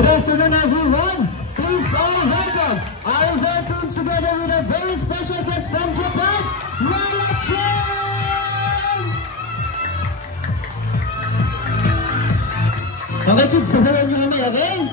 Good afternoon, everyone. Please all welcome our event team together with a very special guest from Japan, Lala-chan! Okay, kids, sabayan nyo kami, okay?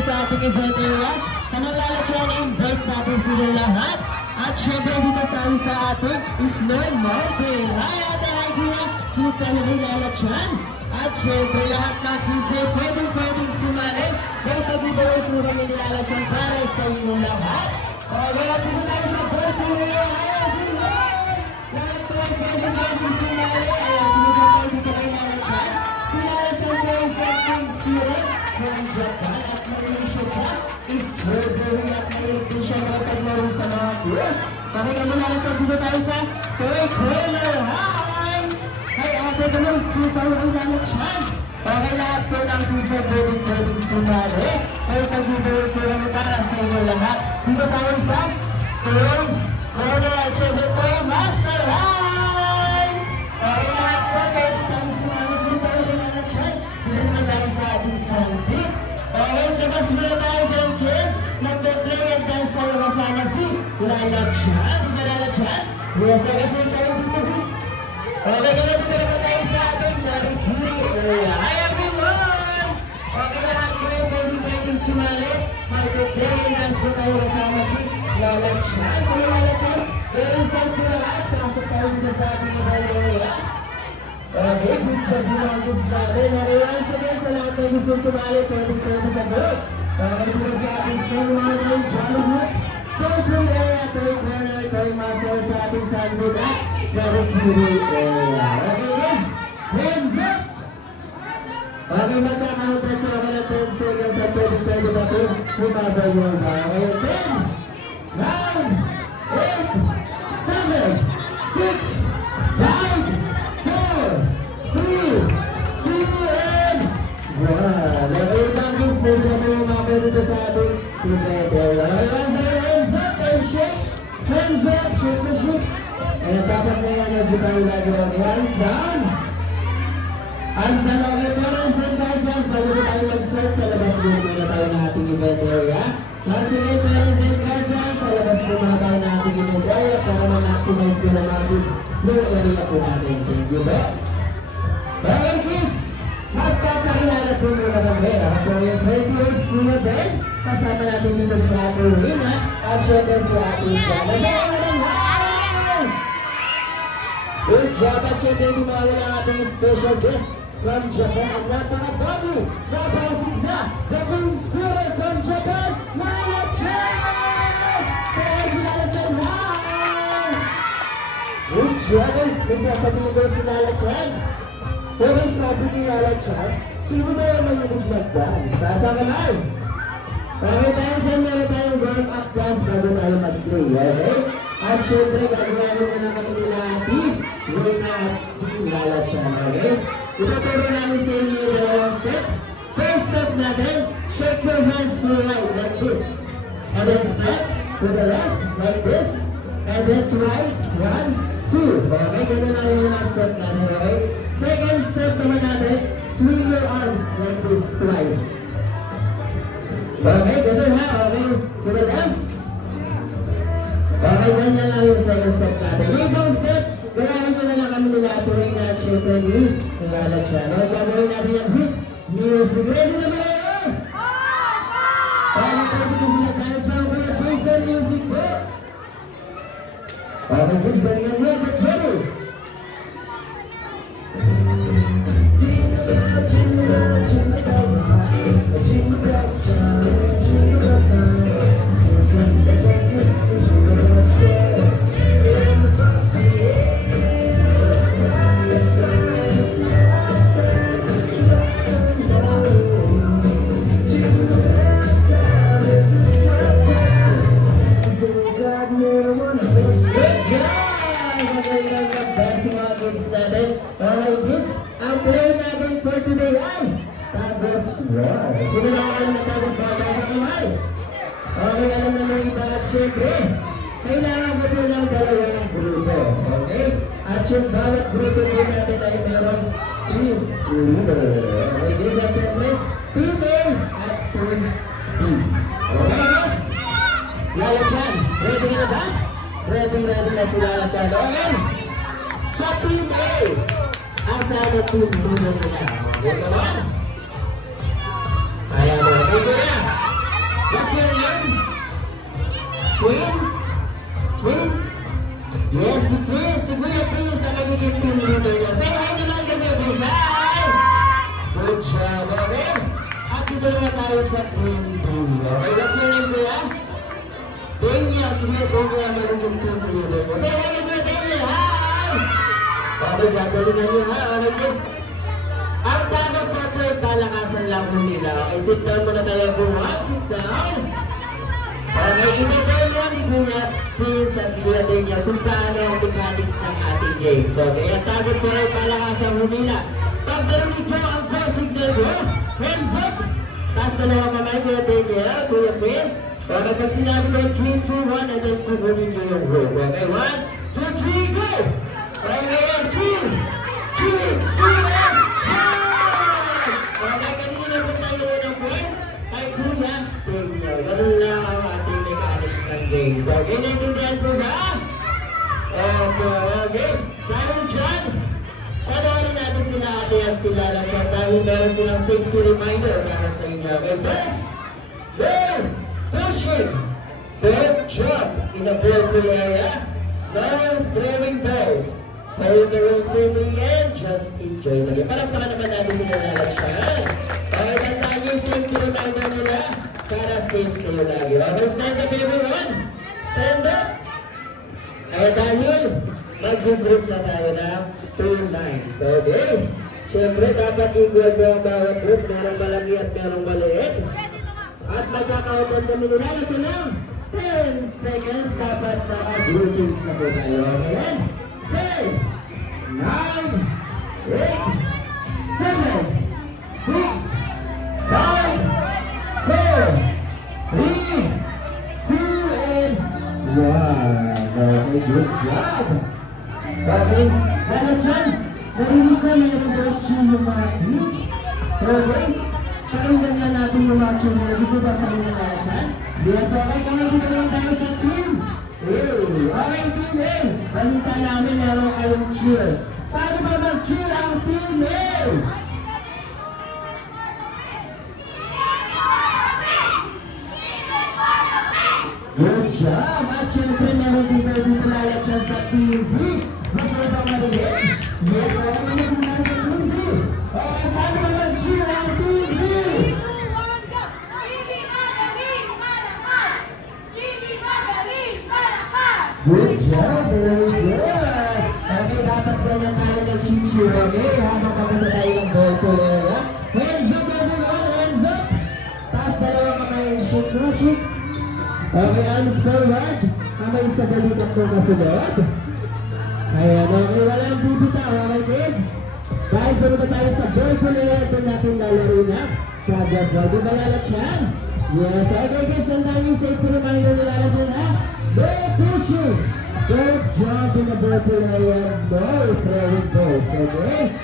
Sa ating event area, kanalala-chan, invite natin sila lahat. At syempre dito tayo sa ating Snow Mountain. Hi ate, hi kuya, super Lala-chan. At syempre lahat ng kids ay pwedeng sumali. Kaya pag-ibawin po kami ni Lala-chan para sa inyo lahat. Kaya dito tayo sa birthday area. Hi everyone! Lahat po ay pwedeng sumali. Ayan, sinubay tayo dito kay Lala-chan. Si Lala-chan po ay sa King Spirit from Japan. Strawberry at mayroon din siya mga paglaro sa mga kids. Pakita mo na lang dito tayo sa Toy Corner. Hi! Hi ate, ganun, sitaw ang Lala-chan. Okay, lahat po ng pizza pwedeng sumali. Kaya pag-ibawin po naman para sa inyo lahat. Dito tayo sa Toy Corner at syempre Toy Master. Hi! Okay, lahat po pwede tayo sumali sa sitaw ang Lala-chan. Dito naman tayo sa ating sandwich. Okay, labas muna tayo dyan, kids. Nag-play and dance tayo kasama si Lala-chan. Hindi Lala-chan? Yes, kasi tayo dito. Okay, ganun po naman tayo sa ating Marikiri area. Hi everyone! Okay, lahat po yung pwedeng sumali. Mag-play and dance po tayo kasama si Lala-chan. Kung Lala-chan, inside po lahat. Pasok tayo dito sa ating area. Okay, good job din ang kids natin. Okay, once again, sa lahat na gusto sumali, pwede ka doon. Okay, dito sa ating Snow Mountain, Jollywood, Toy Pool area, Toy Corner, Toy Master sa ating sandwich at Marikiri area. Okay, kids, hands up! Okay, magkakauntan po ako ng 10 seconds at pwede ba ito? Bumabay mo ba? Okay, 10, 9, 8, 7, 6, 5, 3, 2, and 1. Okay, mga kids, pwede na kayo umabay dito sa ating event area. Okay, once again, hands up and shake. Hands up, shake na shake. And dapat na yan, medyo tayo lagi. Okay, hands down. Hands down, okay, parents and guardians, bago na tayo mag-start sa labas muna tayo ng ating event area. Once again, parents and guardians, sa labas muna tayo ng ating event area para ma-maximize ko na mga kids yung area po natin. Thank you ba? Okay, kids, magpapakilala po muna kami. Ako po yung 20 years muna din. Kasama natin dito sa ating Rina at syempre sa ating John. Masaya ka lang, hi! Good job at syempre hindi mawala ang ating special guest from Japan. Ang napaka-bago, napaka-signa, the King Spirit from Japan, Lala-chan! Say si Lala-chan, hi! Good job, kung sasabihin ko si Lala-chan. Pero sabi ni Lala-chan, sino ba yung mahilig mag-dance? Nasa ka lang! Okay tayo dyan, meron tayong warm-up dance bago tayo mag-play, okay? At syempre, gagawin mo na kami nila ating Rina at Lala-chan, okay? Ituturo namin sa inyo yung dalawang step. First step natin, shake your hands to the right, like this. And then step to the left, like this. And then twice, 1, 2. Okay, ganun lang yung last step natin, okay? Second step naman natin, swing your arms like this twice. Okay, ganun ha, okay? To the left. Okay, ganyan lang yung second step natin. Yung ibang step, gawin ko na lang kami nila at Rina at syempre ni Lala-chan. Okay, gagawin natin yung hit music. Ready na ba kayo? Okay, nakapito sila tayo dyan ko na Jason music po. Okay, kids, ganyan mo, get ready. Good job! yung bawat grupo po natin ay meron team leader. Okay, kids, at syempre, Team A at Team B. Okay, kids? Lala Chan, ready na ba? Ready na si Lala Chan. Okay? Sa Team A, asa na team leader nila? Okay, come on? Ayan mo, okay ko na. What's your name? Twins? Twins? Yes, si Twins. Si Kuya Twins na magiging team leader niya. Say hi naman kay Kuya Twins. Hi! Good job, okay? At dito naman tayo sa team B. Okay, what's your name, Kuya? Dania. Si Kuya Dania magiging team leader niya. Say hi kay Kuya Dania. Hi! Okay, gagawin na niyo, ha? Okay, kids? Ang dagat po po ay palakasan lang po nila. Okay, sit down muna tayo po. Sit down. Okay, ina-tell mo ni Kuya Twins at Kuya Dania kung paano ang mechanics ng ating game. So, kaya dagat po ay palakasan po nila. Pag narinig ko ang go signal ko, hands up! Taas na lang ang kamay, Kuya Dania, Kuya Twins. Okay, pag sinabi ko 3, 2, 1, and then kukunin nyo yung rope. Okay, 1, 2, 3, go! Okay, 2, 3, 2, 1! Okay, kanina po tayo ng point kay Kuya Dania. Ganun lang ang ating mechanics ng game. So, ginagawa po ba? Okay. Dahil dyan, panoorin natin sila ate at sila lang siya dahil meron silang safety reminder para sa inyo. Okay, first, they're pushing, don't jump in the purple area, no throwing balls. Hold the room firmly and just enjoy the game. Palakpakan naman natin sila lalaksyan. Okay, tandaan yung safety reminder nila para safe kayo lagi. Okay, stand up everyone. Stand up. Kaya dahil mag-group na tayo ng 2 lines. Okay? Siyempre, dapat equal mo ang bawat group. Merong malaki at merong maliit. At magkakautan kami nila na siya ng 10 seconds. Dapat naka-groupings na po tayo. Okay? 10, 9, 8, 7, 6, 5, 4, 3, 2, and 1. Okay, good job. Okay, lalo dyan, narinig ko meron daw yung mga kids. Okay, pakinggan na natin yung mga tune nila. Gusto ba pakinggan na dyan? Yes, okay, kami dito naman tayo sa team. Okay, Team A, balita namin meron kayong cheer. Paano ba mag-cheer ang Team A? Good job! At syempre meron dito lalaksyan sa Team B. Gusto ba marinig? Yes, okay, meron na sa Team B. Okay, paano ba mag-cheer ang Team B? Good job, very good. Okay, dapat ba na tayo nag-cheer, okay? Habang pagkita tayo ng ball to area. Hands up everyone, hands up! Taas dalawang kamay, shoot. Okay, arms forward. Kamay sa balikat mo kasunod. Ayan, okay, walang bibitaw, okay kids? Dahil pumunta tayo sa ball to area, doon natin lalaro na. Kagad ball, di ba lalaksyan? Yes, okay kids, tandaan yung safety reminder na lalaksyan ha? No pushing, don't jump in the purple area, no throwing balls, okay?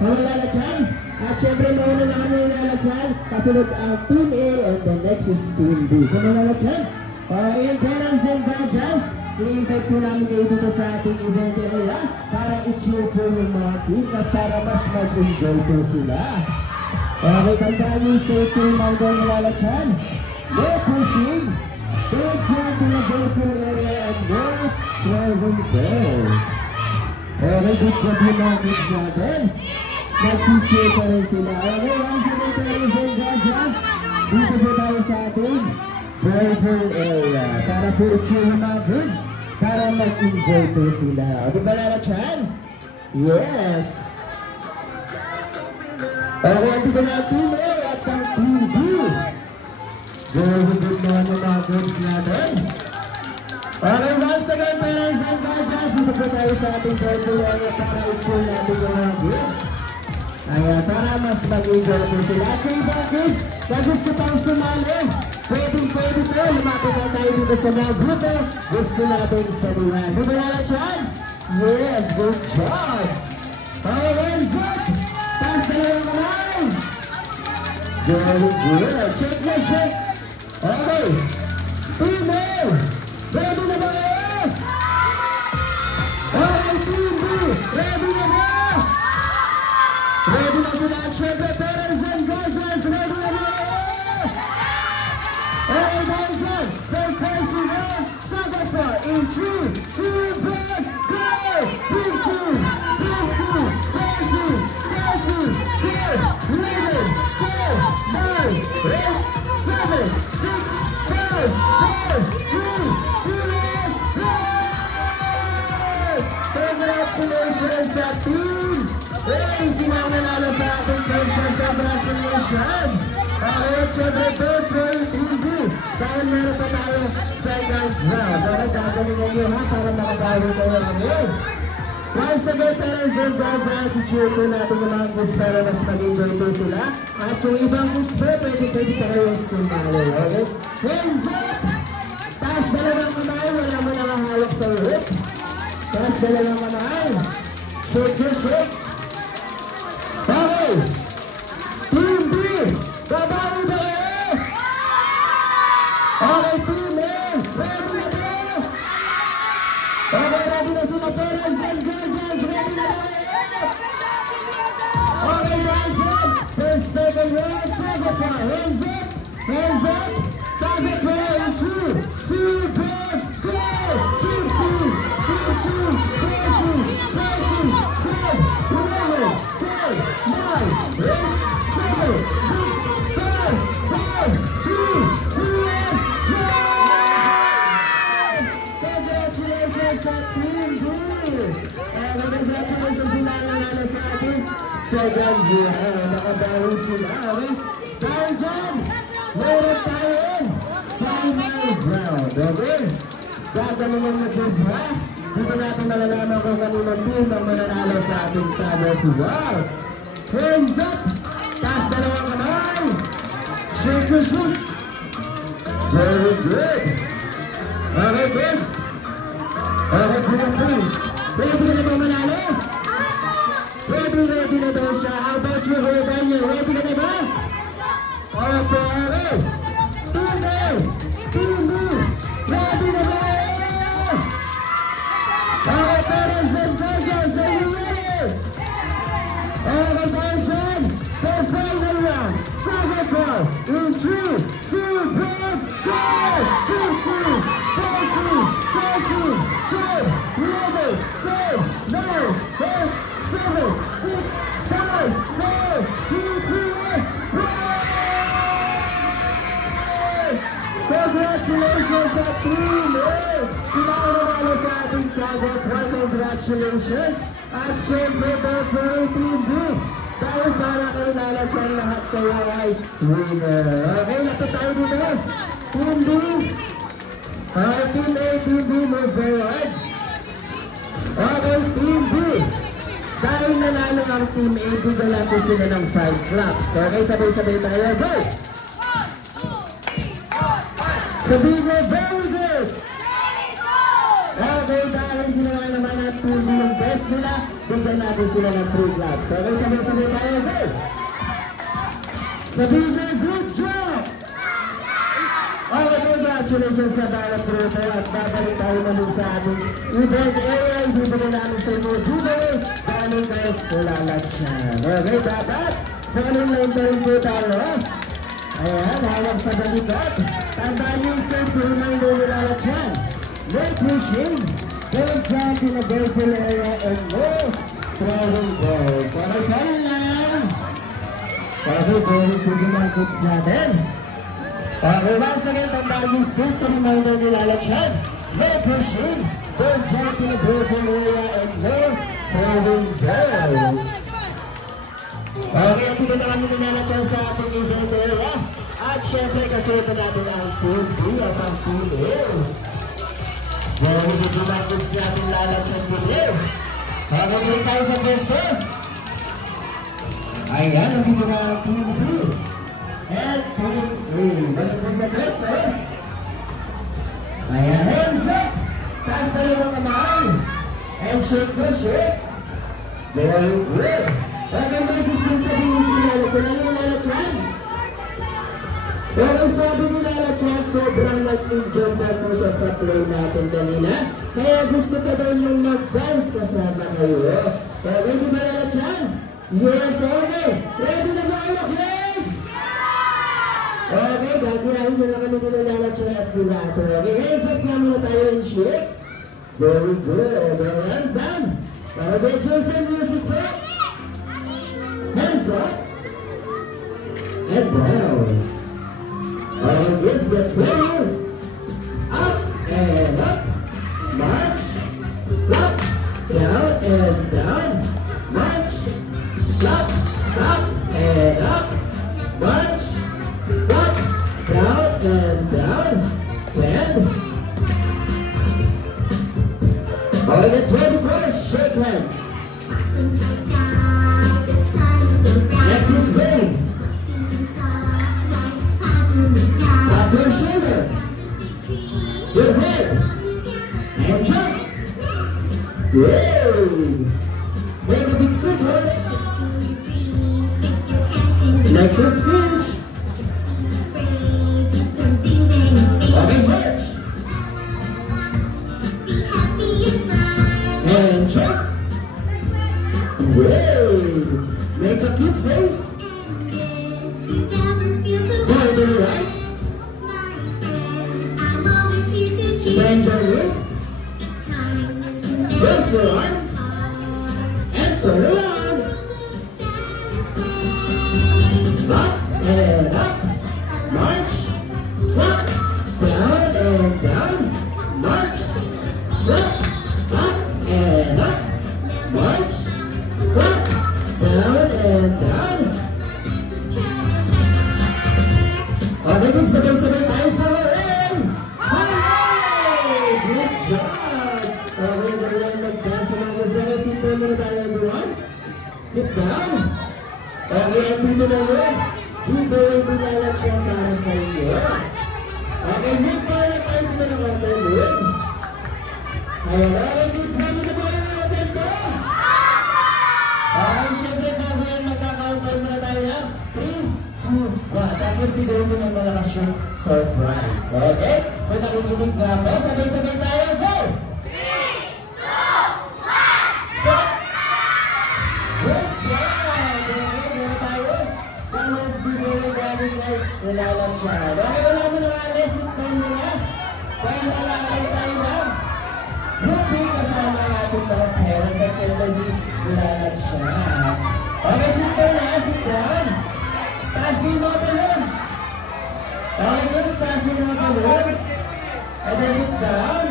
Pawala dyan, at syempre mauna na kami lalagyan, kasunod ang Team A and the next is Team B. Pawala dyan, okay, parents and guardians, i-invite po namin kayo dito sa ating event area para i-cheer po yung mga kids at para mas mag-enjoy po sila. Okay, tandaan yung safety reminder na lalagyan, no pushing, don't jump in the purple area and no throwing balls. Okay, good job yung mga kids natin. Nag-cheer pa rin sila. Okay, once again, parents and guardians, dito po tayo sa ating purple area. Para po i-cheer yung mga kids, para mag-enjoy po sila. O, di ba lalaksyan? Yes! Okay, dito na ang Team A at ang Team B. Very good naman yung mga kids natin. Okay, once again, parents and guardians, dito po tayo sa ating purple area para i-cheer natin yung mga kids. Ayan, para mas mag-enjoy po sila. At yung mga kids, na gusto pang sumali, pwede po, lumapit na tayo dito sa mga grupo. Gusto natin sa luhan. Di ba na dyan? Yes, good job. Okay, hands up. Taas dalawang kamay. Very good. Check na, check. Okay. Team A. Ready na ba kayo? Okay, Team B. Ready na ba? Ready na sila. Siyempre, parents and guardians. Ready na ba kayo? Okay, guardian. Third person round. Second part. In 3, 2, 1, go! 3, 2, 3, 2, 3, 2, 3, 2, 2, 11, 10, 9, 8, 7, 6, 5, 4, 3, 2, 1. Congratulations sa team! Hey, sila nanalo sa ating person. Congratulations! Okay, syempre, third round, Team B. Dahil meron pa tayo second round. Okay, gagalingan nyo ha para makabawi kayo ngayon. Once again, parents and guardians, i-cheer po natin yung mga kids para mas mag-enjoy po sila. At yung ibang kids po, pwede tayo sumali. Okay? Hands up! Taas dalawang kamay, wala mo nakahawak sa hip. Taas dalawang kamay. Shake your shake. Okay! Team B! Babawi ba kayo? Okay, Team A! Ready na ba? Okay, ready na sila parents and guardians! Ready na ba kayo? Okay, guardian! First, second round, second part! Hands up! Hands up! Second round, 2, 2, 1, go! 'Congratulations sila nanalo sa ating second round. Nakadahil sila. Okay? Dahil dyan, meron tayong final round. Okay? Gagalingan na kids ha? Dito natin malalaman kung kanino team ang mananalo sa ating tag of war. Hands up! Taas dalawang kamay! Shake your shoot! Very good! Okay kids! Okay please! Ready na ba manalo? Ready na daw siya. How about you, Kuya Daniel? Ready na ba? Okay. Team A! Team B! Ready na ba? Okay, parents and guardians, are you ready? Okay, guardian, the final round. Second round. In 3, 2, 1, go! 15, 14, 13, 12, 11, 10, 9, 8, 7, 6, 5, 4, 3, 2, 1. Congratulations sa Team A! Sila ang nanalo sa ating tag of war. Congratulations! At syempre po for Team B. Dahil para kayo nalansyan lahat kayo ay winner. Okay, lapit tayo dito. Team B. Team A, Team B, move forward. Okay, Team B. Dahil nanalo ang Team A, bigyan natin sila ng 5 claps. Okay, sabay-sabay tayo. Go! Sabihin mo, very good! Okay, dahil ginawa naman ang Team B yung best nila, bigyan natin sila ng 3 claps. Okay, sabay-sabay tayo. Go! Sabihin mo, good job! Okay, congratulations sa bawat grupo at babalik tayo naman sa ating event area. Ibibigay namin sa inyo giveaway dahil kayo tulalansyan. Okay, dapat following line pa rin po tayo. Ayan, hawak sa balikat. Tandaan yung safety reminder nilalansyan. No pushing, don't jump in the vertical area, and no throwing balls. Okay, follow lang. Okay, going to the markets natin. Okay, once again, tandaan yung safety reminder nilalansyan. No pushing, don't jump in the vertical area, and no throwing balls. Okay, pila na kami nilalansyan sa ating event area. At syempre, kasunod natin ang Team B at ang Team A. Dahil medyo markets natin lalansyan Team A. Okay, galing tayo sa pwesto. Ayan, nandito na ang Team B. And Team A. Balik po sa pwesto. Ayan, hands up! Taas dalawang kamay. And shake ko, shake. Very good. Okay, may gusto sabihin si Lala Chan. Ano yung Lala Chan? Well, sabi ni Lala Chan, sobrang nag-enjoy na po siya sa play natin kanina. Kaya gusto ka daw yung mag-dance kasama kayo. Okay, di ba Lala Chan? Yes, okay. Ready na ba kayo, kids? Okay, gagawin na kami nila Lala Chan at Pilato. Okay, hands up na muna tayo and shake. Very good. Okay, hands down. Okay, choose and music po. Hands up. And down. Alright, let's get ready. Up and up. March. Up, down and down. March. Up, up and up. March. Up, down and down. Bend. Alright, let's ready for shake hands. Next is wave. Pop your shoulder, your head, and jump. Yay! Make a big circle. Next is finish. Okay, march. And jump. Yay! Make a cute face. Go to the right. Bend your wrist. Raise your arms. And turn around. Up and up. March. Up, down and down. March. Up and up. March. Up, down and down. Okay, kung sabay-sabay tayo sa rin. Hooray! Good job! Okay, galing mag-dance naman kasi. Sit down muna tayo, everyone. Sit down. Okay, ang dito na yun. Dito yung binalat siya para sa iyo. Okay, good para tayo dito na naman yun. Ayan, okay, good sabi na ba yung natin to? Okay, syempre, bago yan magkakauntan muna tayo na. 3, 2, 1. Tapos siguro mo ng malakas yung surprise. Okay? Kung nakikinig nga po, sabay-sabay tayo. Go! 3, 2, 1, set! Good job! Okay, muna tayo. Comments video na galing kay Lala Chan. Okay, wala mo na nga lesson plan mo na. Kaya nakalakay tayo na. Rupi kasama ang ating mga parents at syempre si Lala Chan. Okay, sit down na, sit down. Taas yung mga balloons. Okay, let's taas yung mga balloons. And then sit down.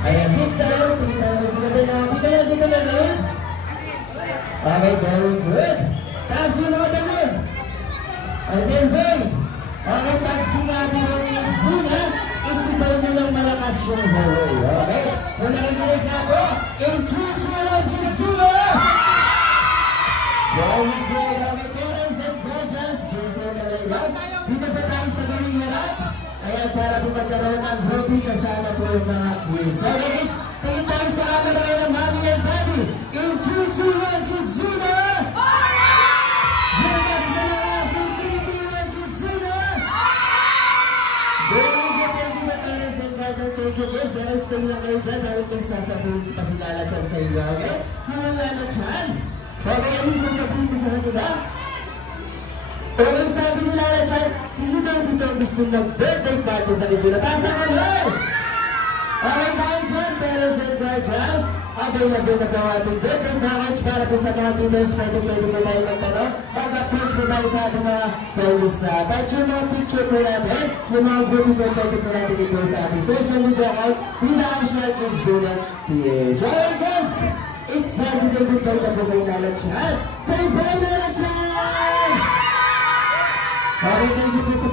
Ayan, sit down. Dito na, balloons. Okay, very good. Taas yung mga balloons. And then wait. Okay, pag sinabi ng Kidzuna, isibaw mo ng malakas yung hooray. Okay? Kung nakikinig ka ako, in 3, 2, 1, Kidzuna! Very good. Okay, parents and guardians, Jason Malayas, dito pa tayo sa galing harap. Ayan, para po magkaroon ng hobby kasama po yung mga quiz. So, kids, tingin tayo sa camera kayo ng mommy and daddy. In 2, 2, 1, Kidzuna! Jonas Malayas, in 3, 2, 1, Kidzuna! Very good. Thank you, parents and guardians. Thank you, kids. Stay lang kayo dyan. Dahil may sasabihin pa si Lala Chan sa inyo, okay? Hello, Lala Chan. Okay, ano sasabihin ko sa kanila? Okay, sabi ni Lala Chan, sino daw dito ang gusto ng birthday party sa Kidzuna? Tasan mo na! Okay, dahil dyan, parents and guardians, available na po ang ating birthday package para po sa mga teamers. Pwede po tayo magtanong. Mag-approach po tayo sa ating mga friends na. Kahit yung mga picture po natin, yung mga group po pwede po natin ito sa ating social media account, Pinaka-Share Kidzuna PH. Alright, kids! It's time to say goodbye na po kay Lala Chan. Say bye, Lala Chan! Okay, thank you po sa